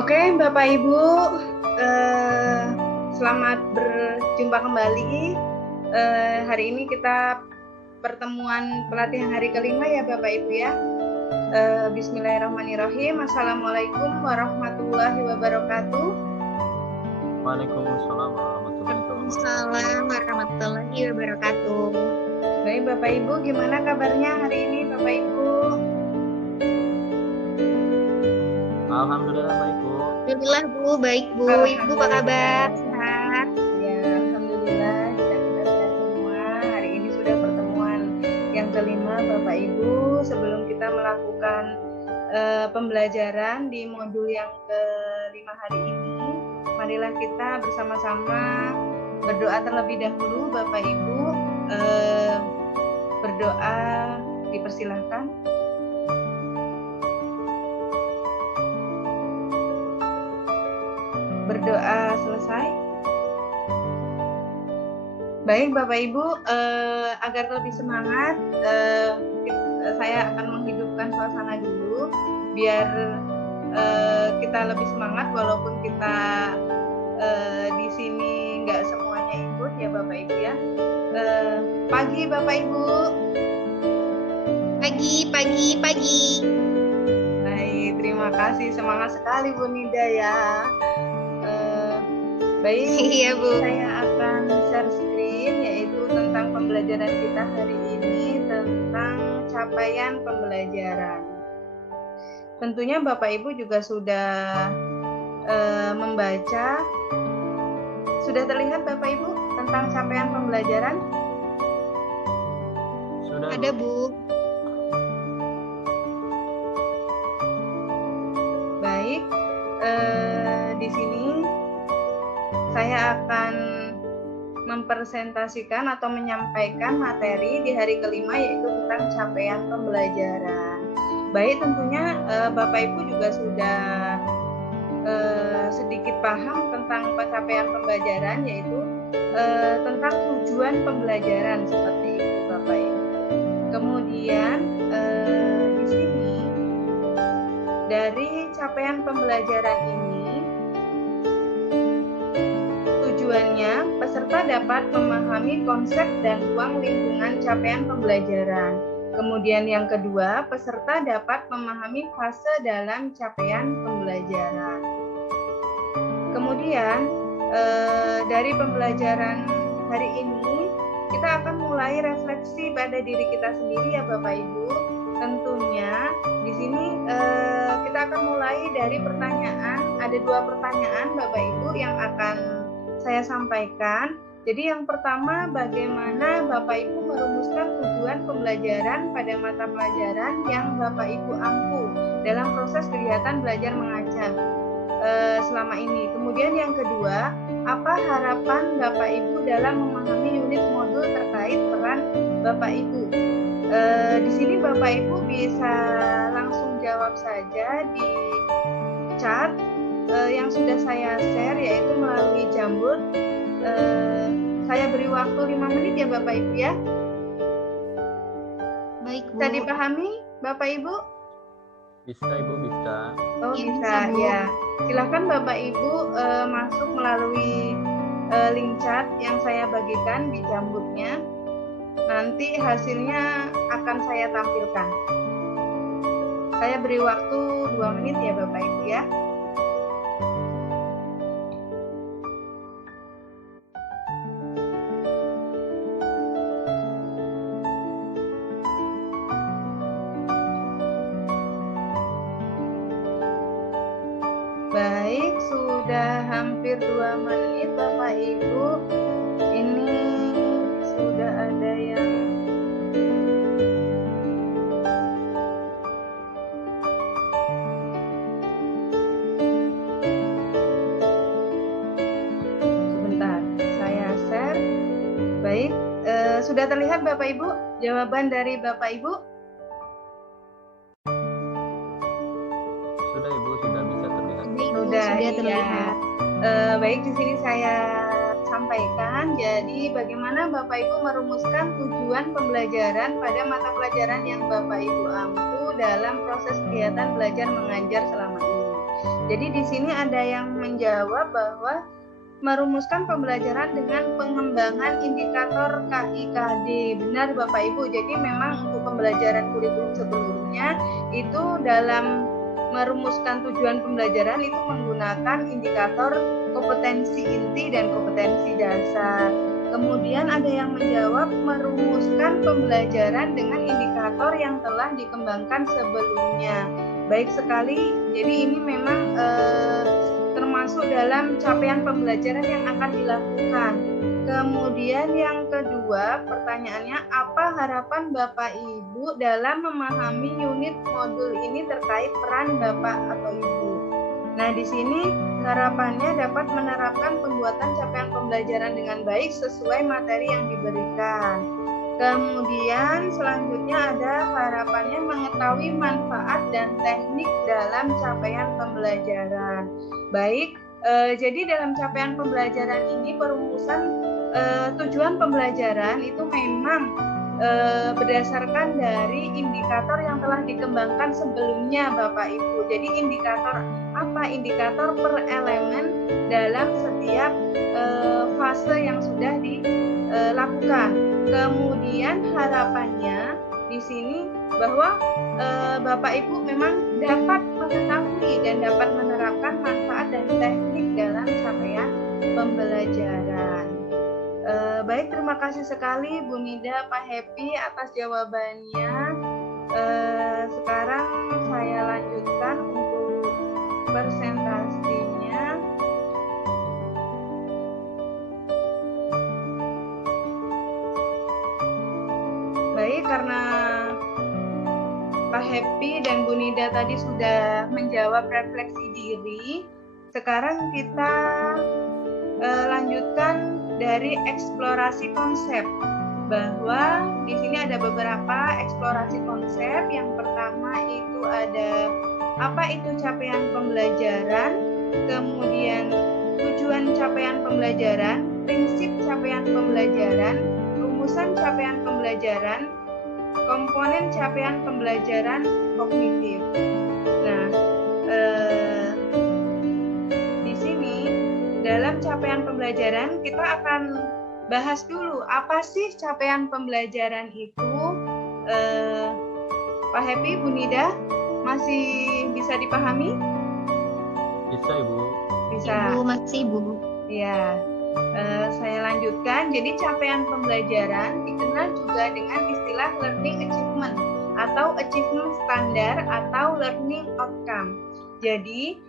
Oke, Bapak Ibu, selamat berjumpa kembali. Hari ini kita pertemuan pelatihan hari kelima ya Bapak Ibu ya. Bismillahirrahmanirrahim. Assalamualaikum warahmatullahi wabarakatuh. Waalaikumsalam warahmatullahi wabarakatuh. Baik Bapak Ibu, gimana kabarnya hari ini Bapak Ibu? Alhamdulillah baik Bu. Alhamdulillah Bu, baik Bu. Ibu apa kabar? Sehat? Ya, Alhamdulillah kita sehat semua. Hari ini sudah pertemuan yang kelima Bapak Ibu. Sebelum kita melakukan pembelajaran di modul yang kelima hari ini, marilah kita bersama-sama berdoa terlebih dahulu Bapak Ibu. Berdoa dipersilahkan. Berdoa selesai. Baik Bapak Ibu, agar lebih semangat, saya akan menghidupkan suasana dulu biar kita lebih semangat walaupun kita di sini nggak semuanya ikut ya Bapak Ibu ya. Pagi Bapak Ibu. Pagi. Baik, terima kasih, semangat sekali Bu Nida ya. Baik, Iya Bu. Saya akan share screen yaitu tentang pembelajaran kita hari ini tentang capaian pembelajaran. Tentunya Bapak Ibu juga sudah membaca. Sudah terlihat Bapak Ibu tentang capaian pembelajaran? Sudah Ada Bu. Baik, di sini saya akan mempresentasikan atau menyampaikan materi di hari kelima yaitu tentang capaian pembelajaran. Baik, tentunya Bapak Ibu juga sudah sedikit paham tentang capaian pembelajaran yaitu tentang tujuan pembelajaran seperti itu Bapak Ibu. Kemudian di sini dari capaian pembelajaran ini tujuannya peserta dapat memahami konsep dan ruang lingkungan capaian pembelajaran. Kemudian yang kedua, peserta dapat memahami fase dalam capaian pembelajaran. Kemudian dari pembelajaran hari ini kita akan mulai refleksi pada diri kita sendiri ya Bapak Ibu. Tentunya di sini kita akan mulai dari pertanyaan. Ada 2 pertanyaan Bapak Ibu yang akan saya sampaikan. Jadi yang pertama, bagaimana Bapak Ibu merumuskan tujuan pembelajaran pada mata pelajaran yang Bapak Ibu ampu dalam proses kegiatan belajar mengajar selama ini. Kemudian yang kedua, apa harapan Bapak Ibu dalam memahami unit modul terkait peran Bapak Ibu? Di sini Bapak Ibu bisa langsung jawab saja di chat yang sudah saya share yaitu melalui Jamboot. Saya beri waktu 5 menit ya Bapak Ibu ya. Baik Bu. Bisa dipahami Bapak Ibu? Bisa Ibu, bisa. Oh Ya, bisa bisa, Bu. ya. Silakan Bapak Ibu masuk melalui link chat yang saya bagikan di Jambootnya. Nanti hasilnya akan saya tampilkan. Saya beri waktu 2 menit ya Bapak Ibu ya. Baik, sudah hampir 2 menit Bapak Ibu. Ini sudah ada yang sebentar, saya share. Baik, sudah terlihat Bapak Ibu jawaban dari Bapak Ibu? Sudah Ibu, sudah bisa terlihat. Baik Bu, Sudah sudah terlihat. Baik, di sini saya sampaikan. Jadi bagaimana Bapak Ibu merumuskan tujuan pembelajaran pada mata pelajaran yang Bapak Ibu ampu dalam proses kegiatan belajar mengajar selama ini. Jadi di sini ada yang menjawab bahwa merumuskan pembelajaran dengan pengembangan indikator KIKD. Benar Bapak Ibu, jadi memang untuk pembelajaran kurikulum sebelumnya itu dalam merumuskan tujuan pembelajaran itu menggunakan indikator kompetensi inti dan kompetensi dasar. Kemudian ada yang menjawab merumuskan pembelajaran dengan indikator yang telah dikembangkan sebelumnya. Baik sekali, jadi ini memang termasuk dalam capaian pembelajaran yang akan dilakukan. Kemudian yang kedua, pertanyaannya, apa harapan Bapak Ibu dalam memahami unit modul ini terkait peran Bapak atau Ibu? Nah, di sini harapannya dapat menerapkan pembuatan capaian pembelajaran dengan baik sesuai materi yang diberikan. Kemudian selanjutnya ada harapannya mengetahui manfaat dan teknik dalam capaian pembelajaran. Baik, jadi dalam capaian pembelajaran ini perumusan tujuan pembelajaran itu memang berdasarkan dari indikator yang telah dikembangkan sebelumnya Bapak Ibu. Jadi indikator apa? Indikator per elemen dalam setiap fase yang sudah dilakukan. Kemudian harapannya di sini bahwa Bapak Ibu memang dapat mengetahui dan dapat menerapkan manfaat dan teknik dalam capaian pembelajaran. Baik, terima kasih sekali Bu Nida, Pak Happy atas jawabannya. Sekarang saya lanjutkan untuk presentasinya. Baik, karena Pak Happy dan Bu Nida tadi sudah menjawab refleksi diri, sekarang kita lanjutkan dari eksplorasi konsep. Bahwa di sini ada beberapa eksplorasi konsep. Yang pertama itu ada apa itu capaian pembelajaran, kemudian tujuan capaian pembelajaran, prinsip capaian pembelajaran, rumusan capaian pembelajaran, komponen capaian pembelajaran kognitif. Nah, di sini dalam capaian pembelajaran kita akan bahas dulu apa sih capaian pembelajaran itu. Pak Happy, Bu Nida, masih bisa dipahami? Bisa Ibu. Bisa. Ibu masih Bu. Ya. Saya lanjutkan. Jadi capaian pembelajaran dikenal juga dengan istilah learning achievement atau achievement standar atau learning outcome. Jadi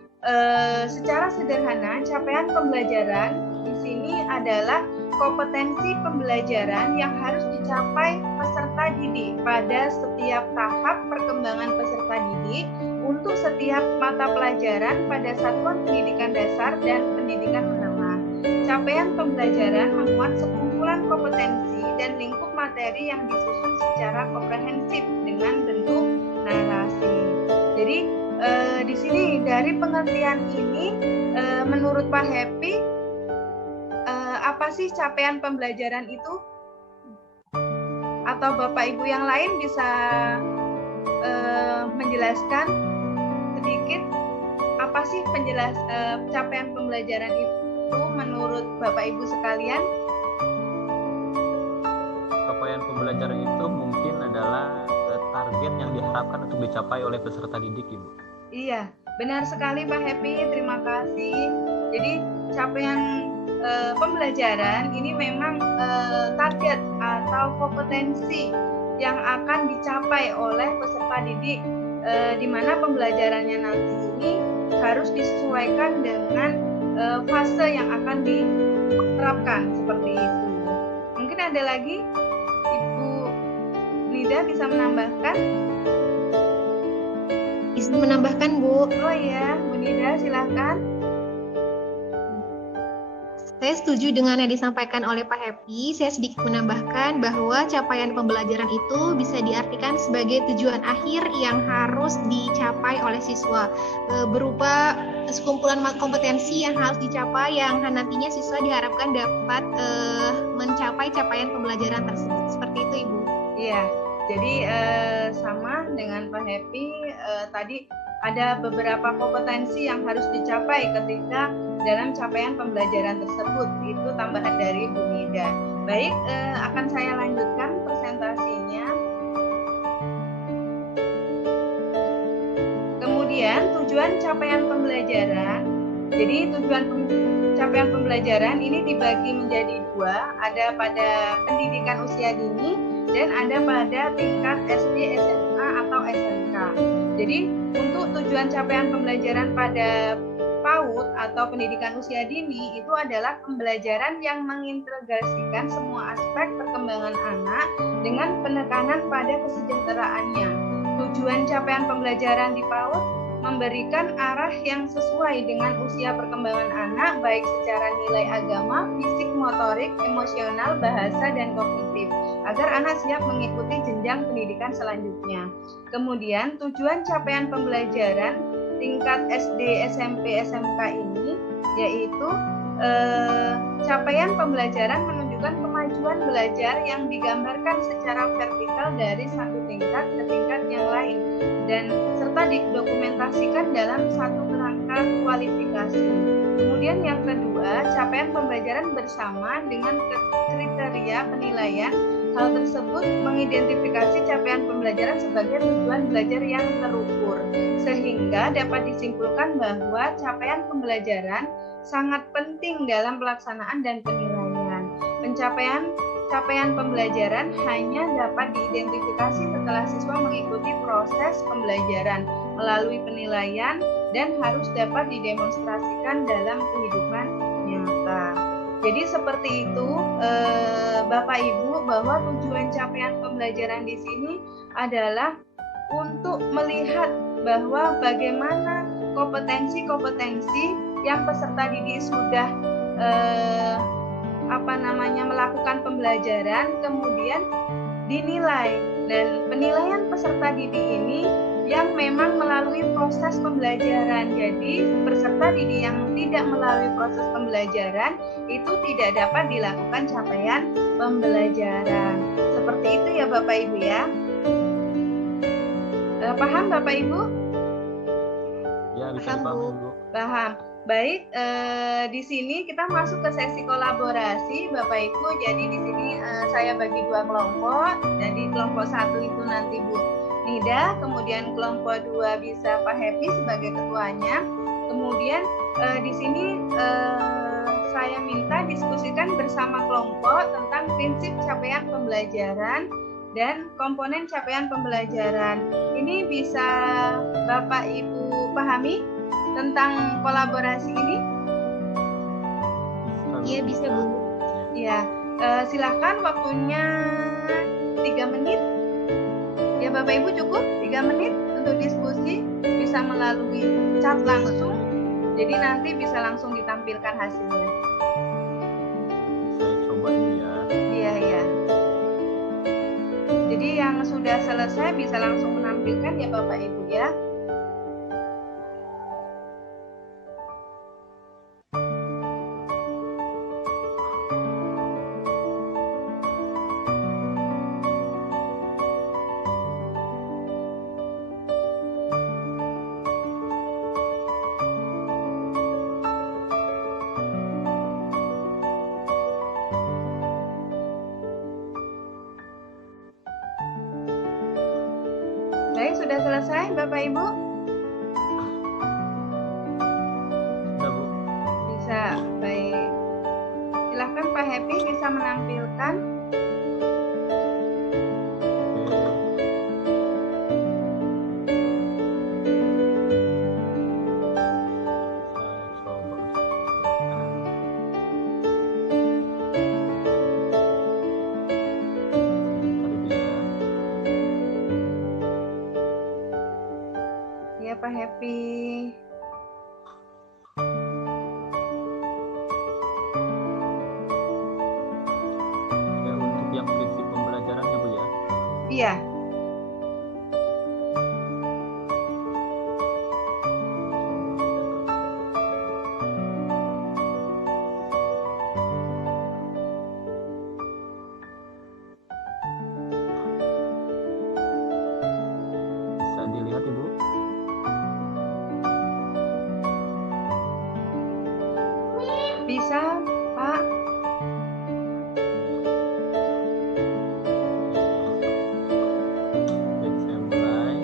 secara sederhana capaian pembelajaran di sini adalah kompetensi pembelajaran yang harus dicapai peserta didik pada setiap tahap perkembangan peserta didik untuk setiap mata pelajaran pada satuan pendidikan dasar dan pendidikan menengah. Capaian pembelajaran memuat sekumpulan kompetensi dan lingkup materi yang disusun secara komprehensif dengan bentuk narasi. Jadi di sini dari pengertian ini menurut Pak Happy apa sih capaian pembelajaran itu? Atau Bapak Ibu yang lain bisa menjelaskan sedikit apa sih capaian pembelajaran itu menurut Bapak Ibu sekalian? Capaian pembelajaran itu mungkin adalah target yang diharapkan untuk dicapai oleh peserta didik, Ibu. Iya, benar sekali Pak Happy, terima kasih. Jadi capaian pembelajaran ini memang target atau kompetensi yang akan dicapai oleh peserta didik, di mana pembelajarannya nanti ini harus disesuaikan dengan fase yang akan diterapkan seperti itu. Mungkin ada lagi Ibu Nida bisa menambahkan? Bisa menambahkan Bu. Oh iya, Bu Nida silahkan. Saya setuju dengan yang disampaikan oleh Pak Happy. Saya sedikit menambahkan bahwa capaian pembelajaran itu bisa diartikan sebagai tujuan akhir yang harus dicapai oleh siswa, berupa sekumpulan kompetensi yang harus dicapai yang nantinya siswa diharapkan dapat mencapai capaian pembelajaran tersebut. Seperti itu, Ibu. Iya, jadi sama dengan Pak Happy tadi ada beberapa kompetensi yang harus dicapai ketika dalam capaian pembelajaran tersebut. Itu tambahan dari Bu Nida. Baik, akan saya lanjutkan presentasinya. Kemudian tujuan capaian pembelajaran. Jadi tujuan capaian pembelajaran ini dibagi menjadi dua, ada pada pendidikan usia dini dan ada pada tingkat SD, SMA atau SMK. Jadi untuk tujuan capaian pembelajaran pada PAUD atau pendidikan usia dini itu adalah pembelajaran yang mengintegrasikan semua aspek perkembangan anak dengan penekanan pada kesejahteraannya. Tujuan capaian pembelajaran di PAUD memberikan arah yang sesuai dengan usia perkembangan anak baik secara nilai agama, fisik, motorik, emosional, bahasa, dan kognitif agar anak siap mengikuti jenjang pendidikan selanjutnya. Kemudian tujuan capaian pembelajaran tingkat SD, SMP, SMK ini yaitu capaian pembelajaran menunjukkan kemajuan belajar yang digambarkan secara vertikal dari satu tingkat ke tingkat yang lain dan serta didokumentasikan dalam satu kerangka kualifikasi. Kemudian yang kedua, capaian pembelajaran bersama dengan kriteria penilaian. Hal tersebut mengidentifikasi capaian pembelajaran sebagai tujuan belajar yang terukur, sehingga dapat disimpulkan bahwa capaian pembelajaran sangat penting dalam pelaksanaan dan penilaian. Capaian pembelajaran hanya dapat diidentifikasi setelah siswa mengikuti proses pembelajaran melalui penilaian dan harus dapat didemonstrasikan dalam kehidupan nyata. Jadi seperti itu Bapak Ibu, bahwa tujuan capaian pembelajaran di sini adalah untuk melihat bahwa bagaimana kompetensi-kompetensi yang peserta didik sudah melakukan pembelajaran kemudian dinilai, dan penilaian peserta didik ini yang memang melalui proses pembelajaran. Jadi peserta didik yang tidak melalui proses pembelajaran itu tidak dapat dilakukan capaian pembelajaran. Seperti itu ya Bapak Ibu ya. Paham Bapak Ibu? Ya, bisa dipahami Bu. Paham. Baik, di sini kita masuk ke sesi kolaborasi Bapak Ibu. Jadi di sini saya bagi dua kelompok. Jadi kelompok satu itu nanti Bu Nida, kemudian kelompok 2 bisa Pak Happy sebagai ketuanya. Kemudian di sini saya minta diskusikan bersama kelompok tentang prinsip capaian pembelajaran dan komponen capaian pembelajaran. Ini bisa Bapak Ibu pahami tentang kolaborasi ini? Iya, bisa Bu. Ya, silakan waktunya 3 menit. Ya Bapak Ibu cukup 3 menit untuk diskusi, bisa melalui chat langsung, jadi nanti bisa langsung ditampilkan hasilnya. Saya coba ini ya. Iya. Jadi yang sudah selesai bisa langsung menampilkan ya Bapak Ibu ya. Baik, sudah selesai Bapak Ibu? Sudah Bu. Bisa, baik. Silahkan Pak Happy bisa menampilkan. Ya Pak Happy. Ya, untuk yang prinsip pembelajarannya Bu ya. Iya. Bisa dilihat Ibu. Bisa, Pak? Baik, saya mulai.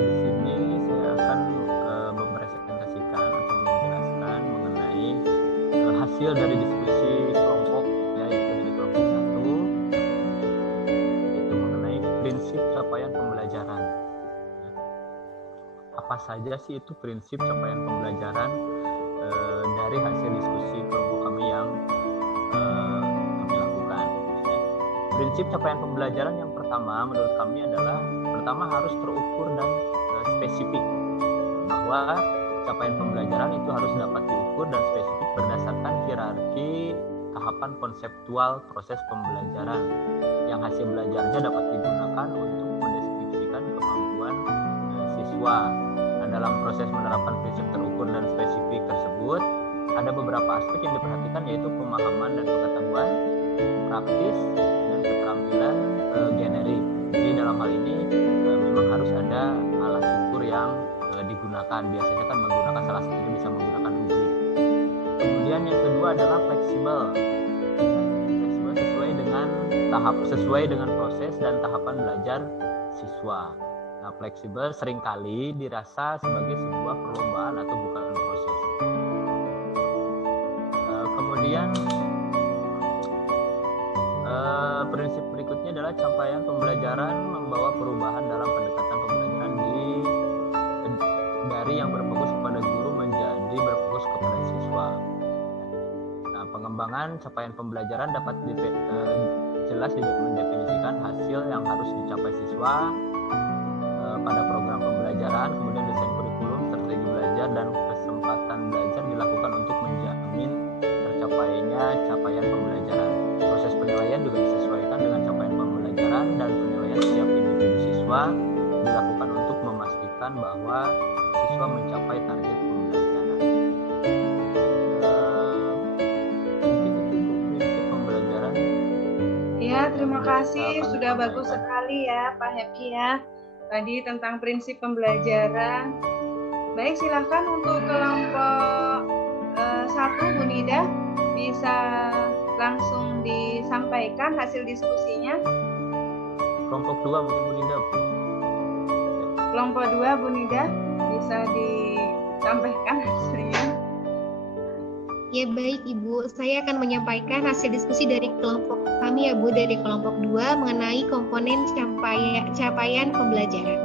Di sini saya akan mempresentasikan atau menjelaskan mengenai hasil dari diskusi kelompok, yaitu dari kelompok 1, yaitu mengenai prinsip capaian pembelajaran. Apa saja sih itu prinsip capaian pembelajaran dari hasil diskusi kelompok kami yang kami lakukan. Prinsip capaian pembelajaran yang pertama menurut kami adalah pertama harus terukur dan spesifik, bahwa capaian pembelajaran itu harus dapat diukur dan spesifik berdasarkan hierarki tahapan konseptual proses pembelajaran yang hasil belajarnya dapat digunakan untuk mendeskripsikan kemampuan siswa. Nah, dalam proses menerapkan prinsip terukur dan spesifik tersebut ada beberapa aspek yang diperhatikan, yaitu pemahaman dan pengetahuan, praktis, dan keterampilan generik. Jadi dalam hal ini memang harus ada alat ukur yang digunakan. Biasanya kan menggunakan salah satunya bisa menggunakan rubrik. Kemudian yang kedua adalah fleksibel. Fleksibel sesuai dengan proses dan tahapan belajar siswa. Nah, fleksibel seringkali dirasa sebagai sebuah perlombaan atau bukan proses. Kemudian prinsip berikutnya adalah capaian pembelajaran membawa perubahan dalam pendekatan pembelajaran dari yang berfokus kepada guru menjadi berfokus kepada siswa. Nah, pengembangan capaian pembelajaran dapat jelas mendefinisikan hasil yang harus dicapai siswa pada program pembelajaran, kemudian desain kurikulum, strategi belajar, dan kesempatan belajar dilakukan untuk menjamin tercapainya capaian pembelajaran. Proses penilaian juga disesuaikan dengan capaian pembelajaran, dan penilaian setiap individu siswa dilakukan untuk memastikan bahwa siswa mencapai target pembelajaran. Mungkin itu prinsip pembelajaran. Ya, terima kasih. Sudah bagus sekali ya Pak Happy ya. Tadi tentang prinsip pembelajaran. Baik, silahkan untuk kelompok 1, Bu Nida, bisa langsung disampaikan hasil diskusinya. Kelompok 2 mungkin Bu Nida, Bu. Kelompok 2, Bu Nida, bisa disampaikan hasilnya. Ya baik Ibu, saya akan menyampaikan hasil diskusi dari kelompok kami ya Bu, dari kelompok 2 mengenai komponen capaian pembelajaran.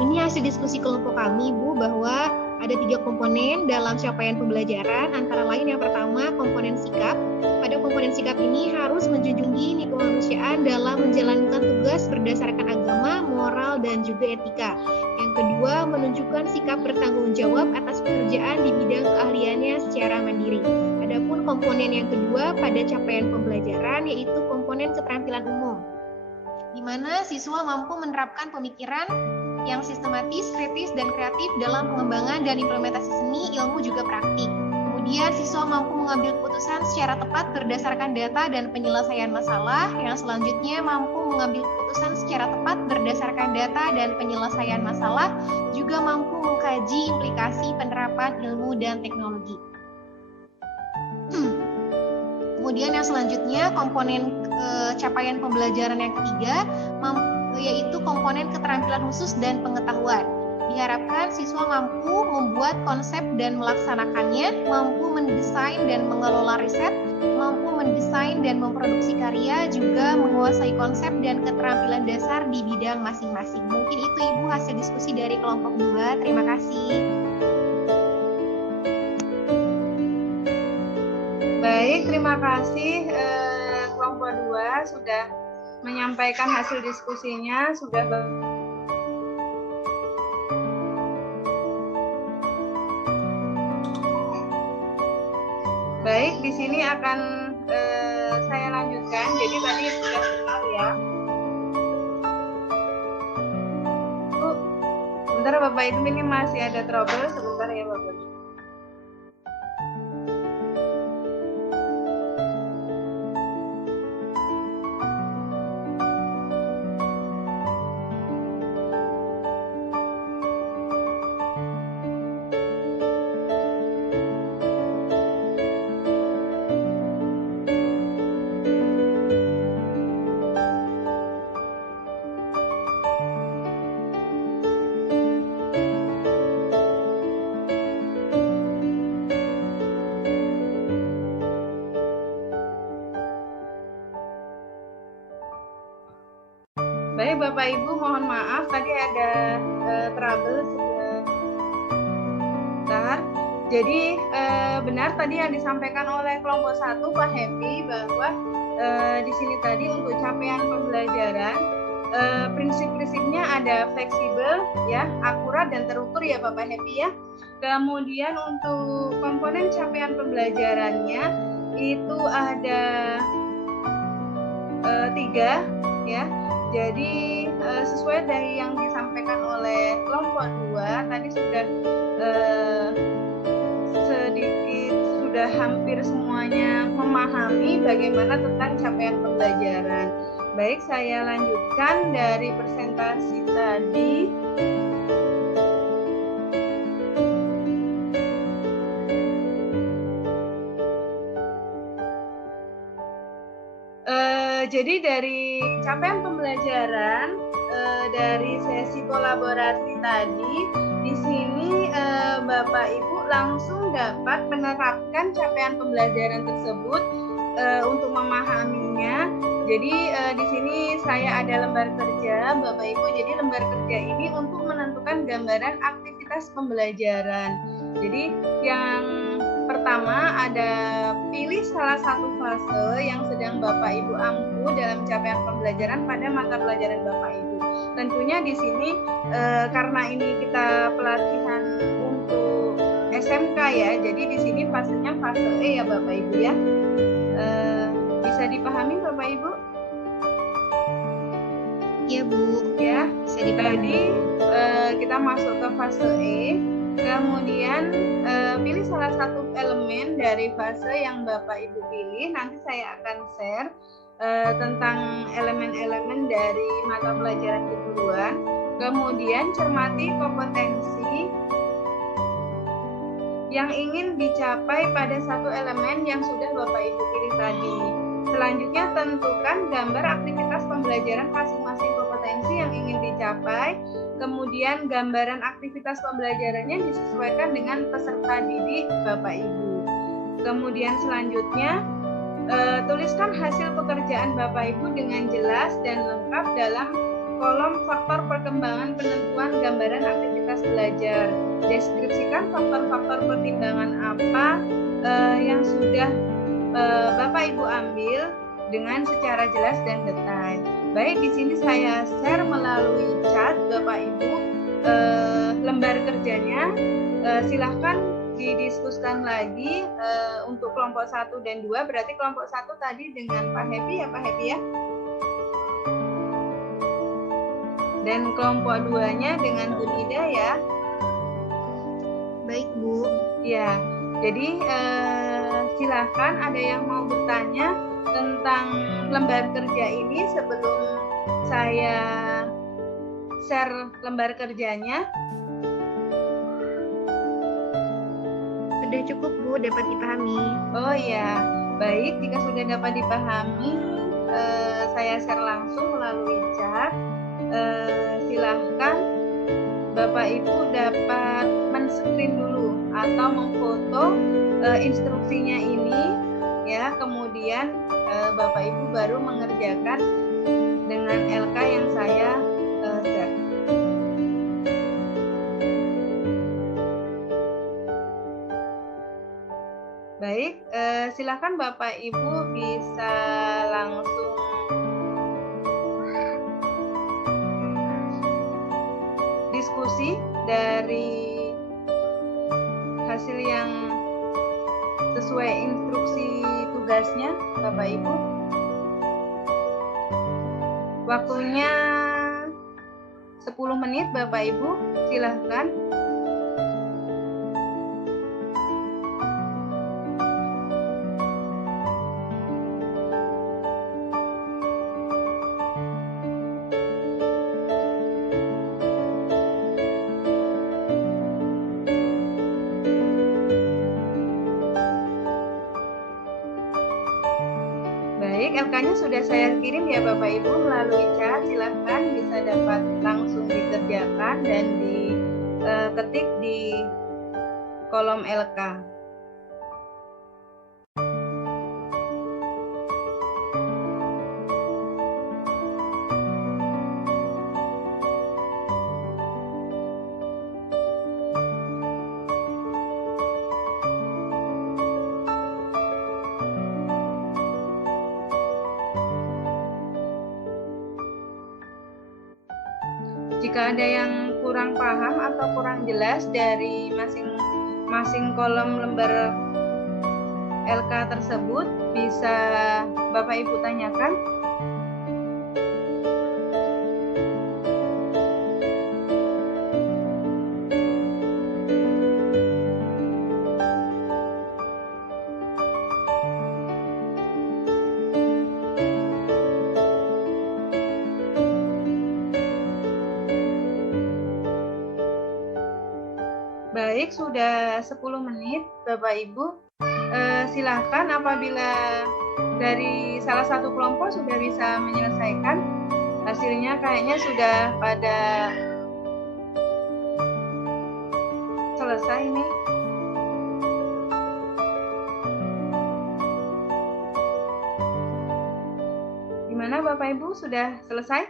Ini hasil diskusi kelompok kami Bu, bahwa ada 3 komponen dalam capaian pembelajaran, antara lain yang pertama komponen sikap. Pada komponen sikap ini harus menjunjung tinggi kemanusiaan dalam menjalankan tugas berdasarkan agama, moral, dan juga etika. Yang kedua, menunjukkan sikap bertanggung jawab atas pekerjaan di bidang keahliannya secara mandiri. Adapun komponen yang kedua pada capaian pembelajaran yaitu komponen keterampilan umum, di mana siswa mampu menerapkan pemikiran yang sistematis, kritis, dan kreatif dalam pengembangan dan implementasi seni, ilmu, juga praktik. Kemudian siswa mampu mengambil keputusan secara tepat berdasarkan data dan penyelesaian masalah. Yang selanjutnya mampu mengambil keputusan secara tepat berdasarkan data dan penyelesaian masalah, juga mampu mengkaji implikasi penerapan ilmu dan teknologi. Kemudian yang selanjutnya komponen capaian pembelajaran yang ketiga yaitu komponen keterampilan khusus dan pengetahuan. Diharapkan siswa mampu membuat konsep dan melaksanakannya, mampu mendesain dan mengelola riset, mampu mendesain dan memproduksi karya, juga menguasai konsep dan keterampilan dasar di bidang masing-masing. Mungkin itu Ibu hasil diskusi dari kelompok 2. Terima kasih. Baik, terima kasih kelompok 2 sudah menyampaikan hasil diskusinya, sudah baik. Di sini akan saya lanjutkan. Jadi tadi sudah benar ya. Sebentar Bapak Ibu, ini masih ada trouble, sebentar ya Bapak. Bapak Ibu, mohon maaf tadi ada trouble sebentar. Jadi benar tadi yang disampaikan oleh kelompok 1 Pak Happy bahwa di sini tadi untuk capaian pembelajaran prinsip-prinsipnya ada fleksibel, ya, akurat dan terukur ya Bapak Happy ya. Kemudian untuk komponen capaian pembelajarannya itu ada 3 ya. Jadi sesuai dari yang disampaikan oleh kelompok 2 tadi sudah sudah hampir semuanya memahami bagaimana tentang capaian pembelajaran. Baik, saya lanjutkan dari presentasi tadi. Jadi dari capaian pembelajaran dari sesi kolaborasi tadi, di sini Bapak Ibu langsung dapat menerapkan capaian pembelajaran tersebut untuk memahaminya. Jadi di sini saya ada lembar kerja Bapak Ibu. Jadi lembar kerja ini untuk menentukan gambaran aktivitas pembelajaran. Jadi yang pertama ada pilih salah satu fase yang sedang Bapak Ibu ampu dalam capaian pembelajaran pada mata pelajaran Bapak Ibu. Tentunya di sini karena ini kita pelatihan untuk SMK ya, jadi di sini fasenya fase E ya Bapak Ibu ya. Bisa dipahami Bapak Ibu? Iya Bu. Ya. Bisa dipahami. Tadi kita masuk ke fase E. Kemudian pilih salah satu elemen dari fase yang Bapak Ibu pilih. Nanti saya akan share tentang elemen-elemen dari mata pelajaran keguruan. Kemudian cermati kompetensi yang ingin dicapai pada satu elemen yang sudah Bapak Ibu pilih tadi. Selanjutnya tentukan gambar aktivitas pembelajaran masing-masing kompetensi yang ingin dicapai. Kemudian gambaran aktivitas pembelajarannya disesuaikan dengan peserta didik Bapak Ibu. Kemudian selanjutnya tuliskan hasil pekerjaan Bapak Ibu dengan jelas dan lengkap dalam kolom faktor perkembangan penentuan gambaran aktivitas belajar. Deskripsikan faktor-faktor pertimbangan apa yang sudah Bapak Ibu ambil dengan secara jelas dan detail. Baik, di sini saya share melalui chat Bapak Ibu lembar kerjanya. Silahkan didiskusikan lagi untuk kelompok 1 dan 2. Berarti kelompok 1 tadi dengan Pak Happy ya Pak Happy ya. Dan kelompok 2-nya dengan Bu Nida ya. Baik Bu. Ya, jadi silahkan ada yang mau bertanya tentang lembar kerja ini sebelum saya share lembar kerjanya. Sudah cukup Bu, dapat dipahami. Oh ya, baik, jika sudah dapat dipahami, saya share langsung melalui chat. Silahkan Bapak Ibu dapat men-screen dulu atau memfoto instruksinya ini ya, kemudian Bapak Ibu baru mengerjakan dengan LK yang saya share. Baik, silakan Bapak Ibu bisa langsung diskusi dari hasil yang sesuai instruksi tugasnya Bapak Ibu. Waktunya 10 menit Bapak Ibu, silahkan. LK-nya sudah saya kirim ya Bapak Ibu melalui chat, silahkan bisa dapat langsung dikerjakan dan diketik di kolom LK. Jika ada yang kurang paham atau kurang jelas dari masing-masing kolom lembar LK tersebut, bisa Bapak Ibu tanyakan. Baik, sudah 10 menit Bapak Ibu. Silahkan apabila dari salah satu kelompok sudah bisa menyelesaikan, hasilnya kayaknya sudah pada selesai nih. Gimana Bapak Ibu, sudah selesai?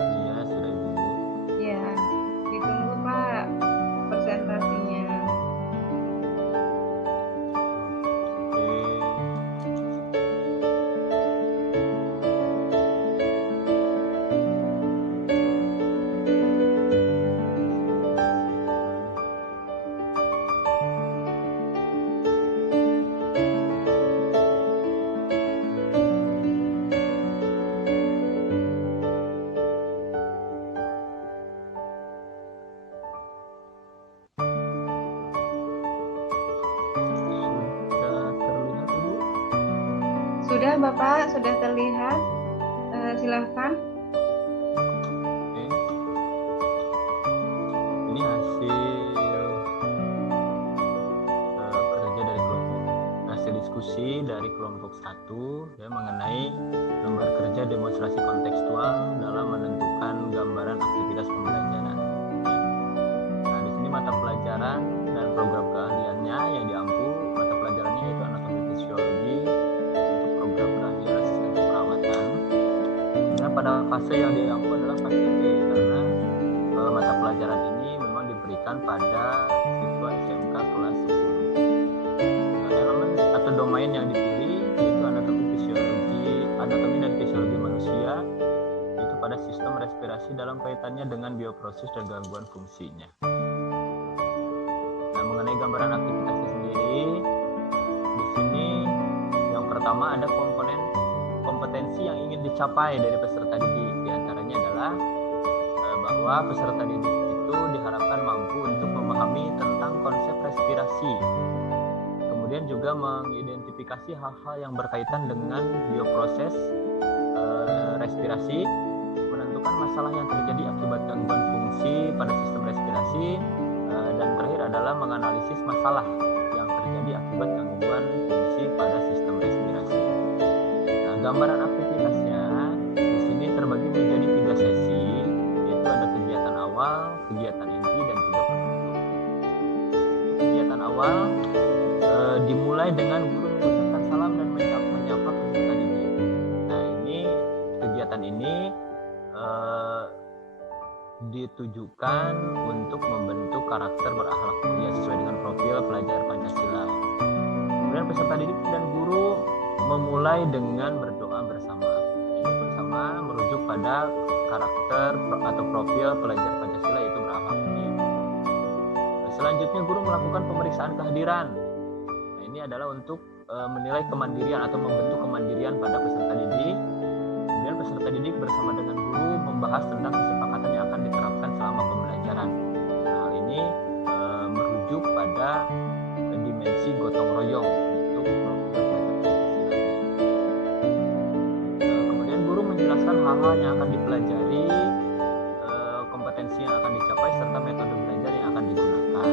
Iya, sudah Ibu. Ya, ditunggu Pak presentasinya. Sudah Bapak, sudah terlihat. Silahkan. Oke. Ini hasil kerja dari hasil diskusi dari kelompok 1 ya, mengenai lembar kerja demonstrasi kontekstual dalam menentukan gambaran aktivitas pembelajaran. Nah, di sini mata pelajaran dan program keahliannya yang diampu, mata pelajarannya yaitu anatomi fisiologi untuk program keahlian asisten keperawatan. Nah, pada fase yang diampu adalah fase B, karena mata pelajaran ini memang diberikan pada siswa SMK kelas 10. Elemen atau domain yang dipilih yaitu anatomi dan fisiologi manusia, yaitu pada sistem respirasi dalam kaitannya dengan bioproses dan gangguan fungsinya. Nah, mengenai gambaran aktivitasnya sendiri, di sini yang pertama ada komponen kompetensi yang ingin dicapai dari peserta didik. Di antaranya adalah bahwa peserta didik itu diharapkan mampu untuk memahami tentang konsep respirasi, kemudian juga mengidentifikasi hal-hal yang berkaitan dengan bioproses respirasi, menentukan masalah yang terjadi akibat gangguan fungsi pada sistem respirasi, dan terakhir adalah menganalisis masalah yang terjadi akibat gangguan fungsi pada sistem respirasi. Nah, gambaran aktivitasnya di sini terbagi menjadi 3 sesi, yaitu ada kegiatan awal, kegiatan inti, dan juga penutup. Kegiatan awal dimulai dengan guru mengucapkan salam dan menyapa peserta didik. Nah, kegiatan ini ditujukan untuk membentuk karakter berakhlak mulia sesuai dengan profil pelajar Pancasila. Kemudian peserta didik dan guru memulai dengan berdoa bersama. Ini bersama merujuk pada karakter atau profil pelajar Pancasila, yaitu berakhlak mulia. Selanjutnya guru melakukan pemeriksaan kehadiran. Nah, ini adalah untuk menilai kemandirian atau membentuk kemandirian pada peserta didik. Kemudian peserta didik bersama dengan guru membahas tentang kesepakatan yang akan diterapkan selama pembelajaran. Nah, hal ini merujuk pada dimensi gotong royong untuk profil pelajar Pancasila. Kemudian guru menjelaskan hal-hal yang akan dipelajari, kompetensi yang akan dicapai, serta metode belajar yang akan digunakan.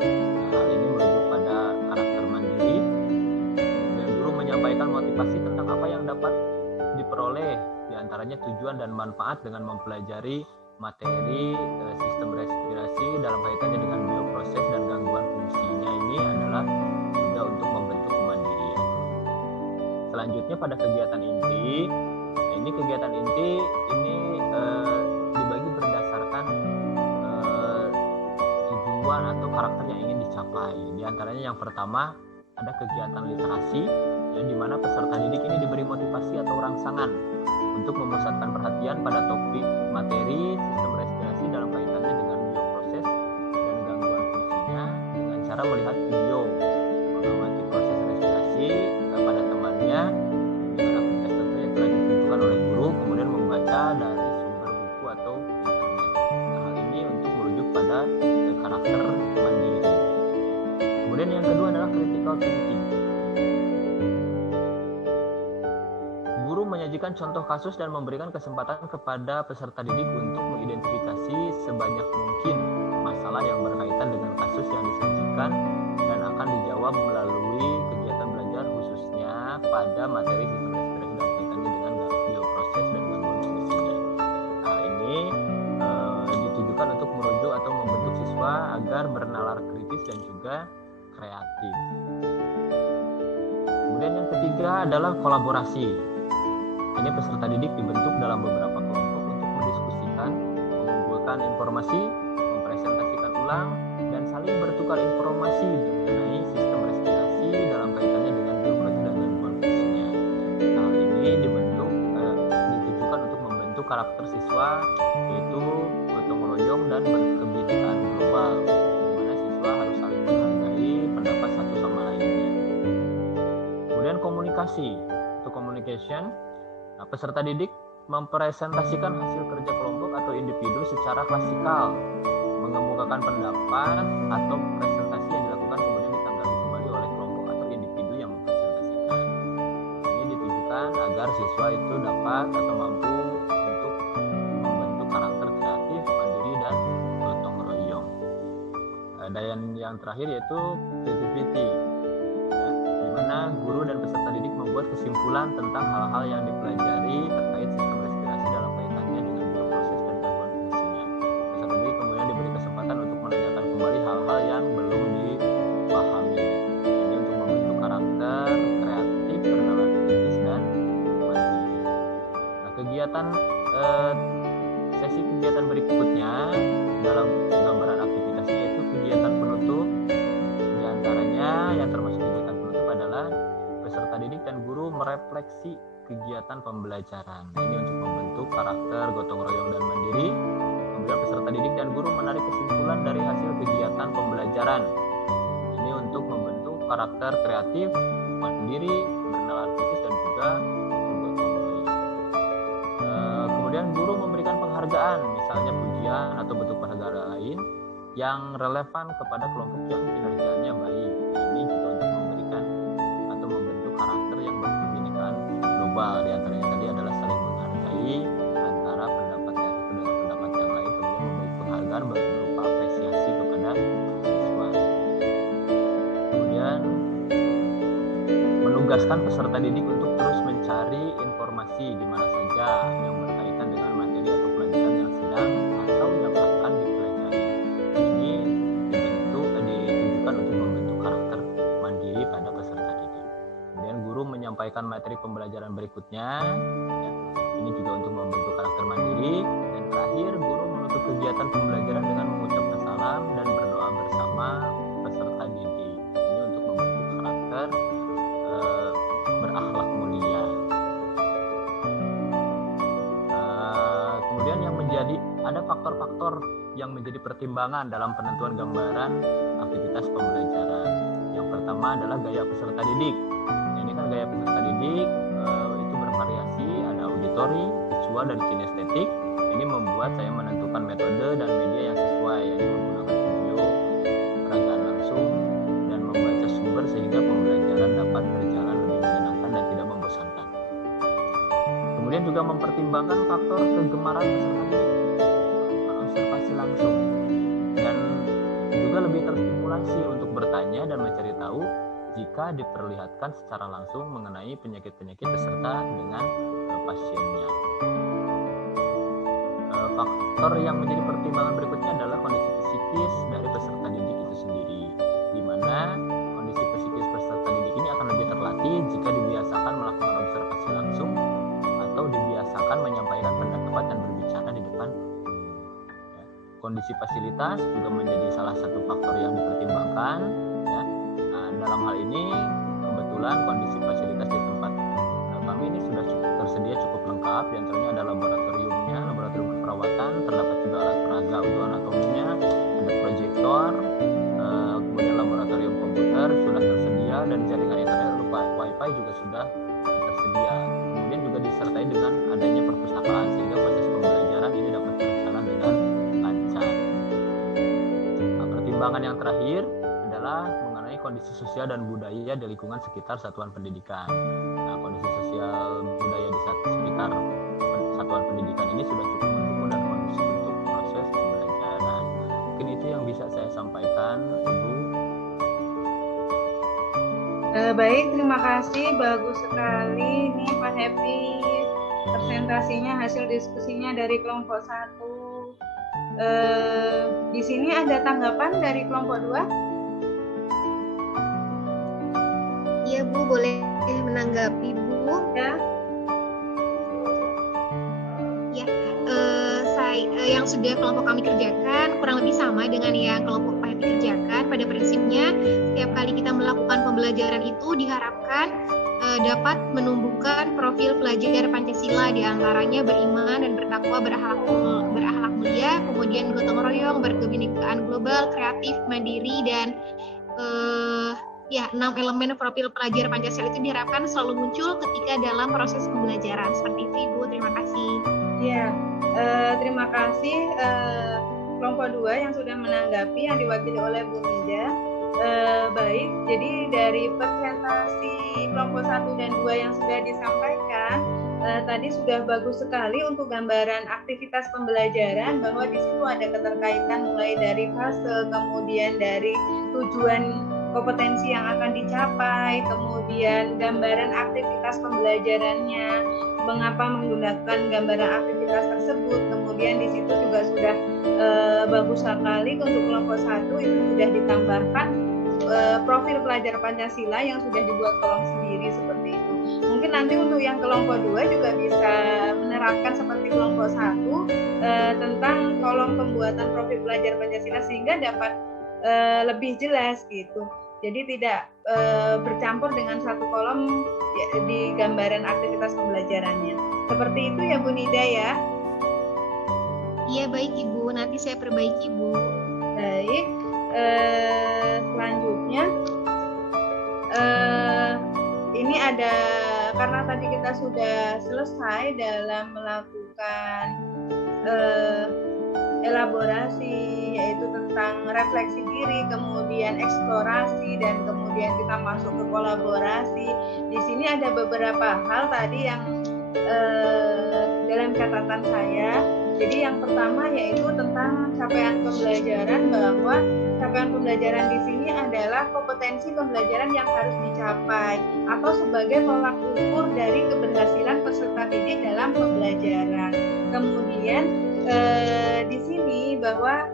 Nah, hal ini merujuk pada karakter mandiri. Kemudian guru menyampaikan motivasi tentang apa yang dapat diperoleh, diantaranya tujuan dan manfaat dengan mempelajari materi sistem respirasi dalam kaitannya dengan bioproses dan gangguan fungsinya. Ini adalah juga untuk membentuk kemandirian. Selanjutnya pada kegiatan inti. Nah, ini kegiatan inti ini dibagi berdasarkan tujuan atau karakter yang ingin dicapai. Di antaranya yang pertama ada kegiatan literasi, yang dimana peserta didik ini diberi motivasi atau rangsangan untuk memusatkan perhatian pada topik materi sistem respirasi dalam kaitannya dengan bioproses dan gangguan fungsinya dengan cara melihat video, mengamati proses respirasi pada temannya dengan aktivitas tertentu yang telah ditentukan oleh guru, kemudian membaca dari sumber buku atau internet. Nah, hal ini untuk merujuk pada karakter mandiri. Kemudian yang kedua adalah critical thinking. Guru menyajikan contoh kasus dan memberikan kesempatan kepada peserta didik untuk mengidentifikasi sebanyak mungkin masalah yang berkaitan dengan kasus yang disajikan dan akan dijawab melalui kegiatan belajar khususnya pada materi sistem respirasi dan kaitannya dengan bioproses dan gangguan fungsinya. Hal ini ditujukan untuk merujuk atau membentuk siswa agar bernalar kritis dan juga kreatif. Kemudian yang ketiga adalah kolaborasi. Ini peserta didik dibentuk dalam beberapa kelompok untuk mendiskusikan, mengumpulkan informasi, mempresentasikan ulang, dan saling bertukar informasi mengenai sistem respirasi dalam kaitannya dengan bioproses dan gangguan fungsinya. Hal ini ditujukan untuk membentuk karakter siswa, yaitu gotong royong dan berkebinekaan global, di mana siswa harus saling menghargai pendapat satu sama lainnya. Kemudian komunikasi. Untuk communication, peserta didik mempresentasikan hasil kerja kelompok atau individu secara klasikal, mengemukakan pendapat atau presentasi yang dilakukan kemudian ditanggapi kembali oleh kelompok atau individu yang mempresentasikan. Ini ditujukan agar siswa itu dapat atau mampu untuk membentuk karakter kreatif, mandiri, dan gotong royong. Dan yang terakhir yaitu creativity, di mana guru dan peserta didik membuat kesimpulan tentang hal-hal yang dipelajari terkait sistem respirasi dalam kaitannya dengan bioproses dan gangguan fungsinya. Peserta didik kemudian diberi kesempatan untuk menanyakan kembali hal-hal yang belum dipahami. Ini untuk membentuk karakter kreatif, bernalar kritis, dan mandiri. Nah, sesi kegiatan berikutnya dalam gambaran aktivitasnya yaitu kegiatan penutup. Di antaranya yang termasuk kegiatan penutup adalah peserta didik dan guru merefleksi kegiatan pembelajaran. Ini untuk membentuk karakter gotong royong dan mandiri. Kemudian peserta didik dan guru menarik kesimpulan dari hasil kegiatan pembelajaran. Ini untuk membentuk karakter kreatif, mandiri, bernalar kritis, dan juga gotong royong. Kemudian guru memberikan penghargaan, misalnya pujian atau bentuk penghargaan lain yang relevan kepada kelompok yang kinerjanya baik. Ini juga untuk memberikan atau membentuk karakter yang berkebinekaan global. Di antaranya tadi adalah saling menghargai antara pendapat yang satu dengan pendapat yang lain, kemudian memberi penghargaan berupa apresiasi kepada siswa. Kemudian menugaskan peserta didik untuk terus mencari informasi di mana saja yang berkaitan dengan materi atau pelajaran yang sedang atau yang akan dipelajari. Ini ditujukan untuk membentuk karakter mandiri pada peserta didik. Kemudian guru menyampaikan materi pembelajaran berikutnya. Ini juga untuk membentuk karakter mandiri. Dan terakhir, guru menutup kegiatan pembelajaran dengan mengucapkan salam dan berdoa bersama peserta didik. Ini untuk membentuk karakter berakhlak mulia. Kemudian ada faktor-faktor yang menjadi pertimbangan dalam penentuan gambaran aktivitas pembelajaran. Yang pertama adalah gaya peserta didik. Ini kan gaya peserta didik itu bervariasi, ada auditori, visual, dan kinestetik. Ini membuat saya menentukan metode dan media yang sesuai, yaitu menggunakan video, peragaan langsung, dan membaca sumber sehingga pembelajaran dapat berjalan lebih menyenangkan dan tidak membosankan. Kemudian juga mempertimbangkan faktor kegemaran peserta didik, observasi langsung, dan juga lebih terstimulasi untuk bertanya dan mencari tahu jika diperlihatkan secara langsung mengenai penyakit-penyakit beserta dengan pasiennya. Faktor yang menjadi pertimbangan berikutnya adalah kondisi psikis dari peserta didik itu sendiri, di mana kondisi psikis peserta didik ini akan lebih terlatih jika dibiasakan melakukan observasi langsung atau dibiasakan menyampaikan pendapat dan berbicara di depan umum. Kondisi fasilitas juga menjadi salah satu faktor yang dipertimbangkan. Dalam hal ini kebetulan kondisi fasilitas di tempat kami ini sudah tersedia cukup lengkap. lengkap, di antaranya ada laboratoriumnya, laboratorium keperawatan, terdapat juga alat peraga untuk anatominya, ada proyektor, kemudian laboratorium komputer sudah tersedia, dan jaringan internet Wi-Fi juga sudah tersedia. Kemudian juga disertai dengan adanya perpustakaan sehingga proses pembelajaran ini dapat berjalan dengan lancar. Nah, pertimbangan yang terakhir adalah mengenai kondisi sosial dan budaya di lingkungan sekitar satuan pendidikan. Nah, kondisi sosial budaya di sekitar satuan pendidikan ini sudah cukup mendukung dan kondusif untuk proses pembelajaran. Mungkin itu yang bisa saya sampaikan, Ibu. Baik, terima kasih. Bagus sekali nih Pak Happy. Presentasinya, hasil diskusinya dari kelompok 1. Di sini ada tanggapan dari kelompok 2? Iya Bu, boleh menanggapi Bu. Ya. Ya, yang sudah kelompok kami kerjakan kurang lebih sama dengan yang kelompok Pak Happy kerjakan. Pada prinsipnya, setiap kali kita melakukan pembelajaran itu diharapkan dapat menumbuhkan profil pelajar Pancasila, diantaranya beriman dan bertakwa, berakhlak mulia, kemudian bergotong royong, berkebinekaan global, kreatif, mandiri, dan 6 elemen profil pelajar Pancasila itu diharapkan selalu muncul ketika dalam proses pembelajaran. Seperti itu Ibu, terima kasih. Ya, terima kasih kelompok 2 yang sudah menanggapi, yang diwakili oleh Bu Nida. Baik, jadi dari presentasi kelompok 1 dan 2 yang sudah disampaikan, tadi sudah bagus sekali untuk gambaran aktivitas pembelajaran, bahwa di situ ada keterkaitan mulai dari fase, kemudian dari tujuan kompetensi yang akan dicapai, kemudian gambaran aktivitas pembelajarannya, mengapa menggunakan gambaran aktivitas tersebut. Kemudian di situ juga sudah bagus sekali untuk kelompok 1 itu sudah ditambahkan profil pelajar Pancasila yang sudah dibuat kolom sendiri seperti itu. Mungkin nanti untuk yang kelompok 2 juga bisa menerapkan seperti kelompok 1 tentang kolom pembuatan profil pelajar Pancasila sehingga dapat lebih jelas gitu. Jadi tidak bercampur dengan satu kolom di gambaran aktivitas pembelajarannya. Seperti itu ya Bu Nida ya. Iya baik Ibu, nanti saya perbaiki Bu. Baik, selanjutnya ini ada, karena tadi kita sudah selesai dalam melakukan elaborasi, yaitu tentang refleksi diri, kemudian eksplorasi, dan kemudian kita masuk ke kolaborasi. Di sini ada beberapa hal tadi yang dalam catatan saya. Jadi yang pertama yaitu tentang capaian pembelajaran, bahwa capaian pembelajaran di sini adalah kompetensi pembelajaran yang harus dicapai atau sebagai tolak ukur dari keberhasilan peserta didik dalam pembelajaran. Kemudian di sini bahwa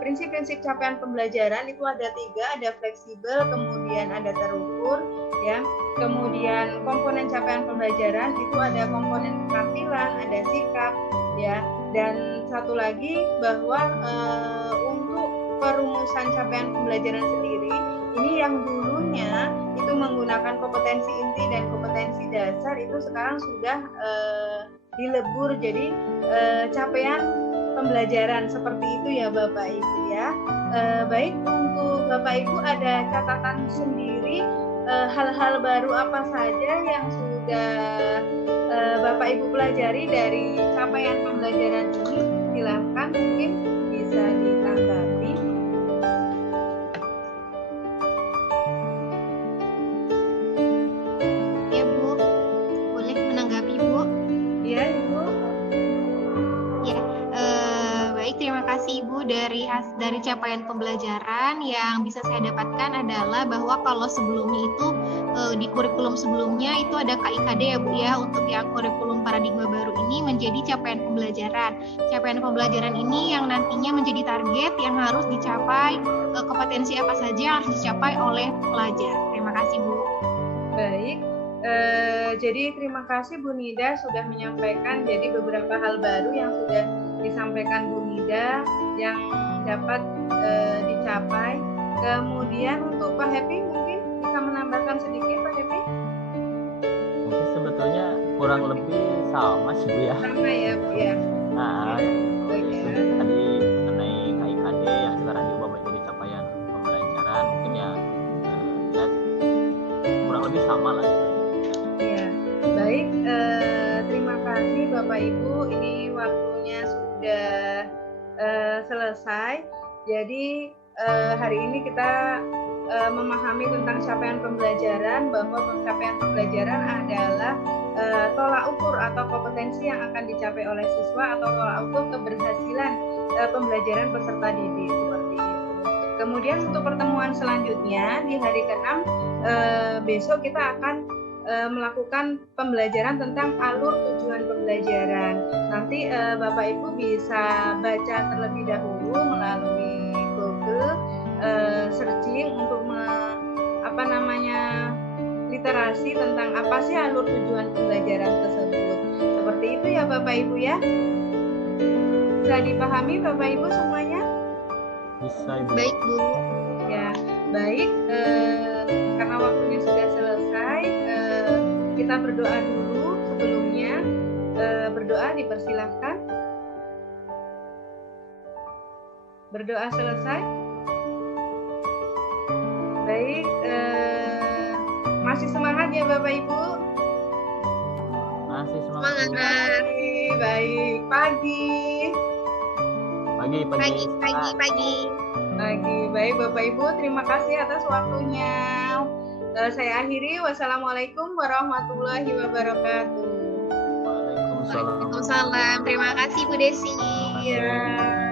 prinsip-prinsip capaian pembelajaran itu ada 3, ada fleksibel, kemudian ada terukur, ya. Kemudian komponen capaian pembelajaran itu ada komponen keterampilan, ada sikap, ya. Dan satu lagi bahwa untuk perumusan capaian pembelajaran sendiri, ini yang dulunya itu menggunakan kompetensi inti dan kompetensi dasar, itu sekarang sudah dilebur jadi capaian pembelajaran seperti itu ya Bapak Ibu ya. Baik, untuk Bapak Ibu ada catatan sendiri hal-hal baru apa saja yang sudah Bapak Ibu pelajari dari capaian pembelajaran ini? Silakan, mungkin bisa ditanggapi. Ya Bu, boleh menanggapi Bu? Iya Ibu. Ya, baik, terima kasih Ibu. Dari capaian pembelajaran yang bisa saya dapatkan adalah bahwa kalau sebelumnya itu di kurikulum sebelumnya itu ada KIKD ya Bu ya, untuk yang kurikulum paradigma baru ini menjadi capaian pembelajaran. Capaian pembelajaran ini yang nantinya menjadi target yang harus dicapai, kompetensi apa saja yang harus dicapai oleh pelajar. Terima kasih Bu. Baik, jadi terima kasih Bu Nida sudah menyampaikan jadi beberapa hal baru yang sudah disampaikan Bu Nida yang dapat dicapai. Kemudian untuk Pak Happy mungkin bisa menambahkan sedikit Pak Happy? Mungkin sebetulnya kurang lebih sama sih Bu ya. Sama ya Bu ya. Nah, Oh, itu ya. tadi mengenai KIKD yang sekarang diubah menjadi capaian pembelajaran, mungkin ya, ya kurang lebih sama lah. Iya, baik. Terima kasih Bapak Ibu. Ini waktunya sudah selesai. Jadi hari ini kita memahami tentang capaian pembelajaran, bahwa capaian pembelajaran adalah tolak ukur atau kompetensi yang akan dicapai oleh siswa atau tolak ukur keberhasilan pembelajaran peserta didik, seperti itu. Kemudian untuk pertemuan selanjutnya di hari ke-6 besok kita akan melakukan pembelajaran tentang alur tujuan pembelajaran. Nanti Bapak Ibu bisa baca terlebih dahulu melalui Google searching untuk literasi tentang apa sih alur tujuan pembelajaran tersebut. Seperti itu ya Bapak Ibu ya. Bisa dipahami Bapak Ibu semuanya? Bisa Ibu. Baik Bu. Ya, baik. Karena waktunya sudah selesai, kita berdoa dulu sebelumnya. Berdoa dipersilahkan. Berdoa selesai. Baik. Masih semangat ya Bapak Ibu? Masih semangat. Semangat. Baik. Pagi. Pagi. Pagi. Baik Bapak Ibu, terima kasih atas waktunya. Saya akhiri. Wassalamualaikum warahmatullahi wabarakatuh. Waalaikumsalam. Waalaikumsalam. Terima kasih Bu Desi. Ya.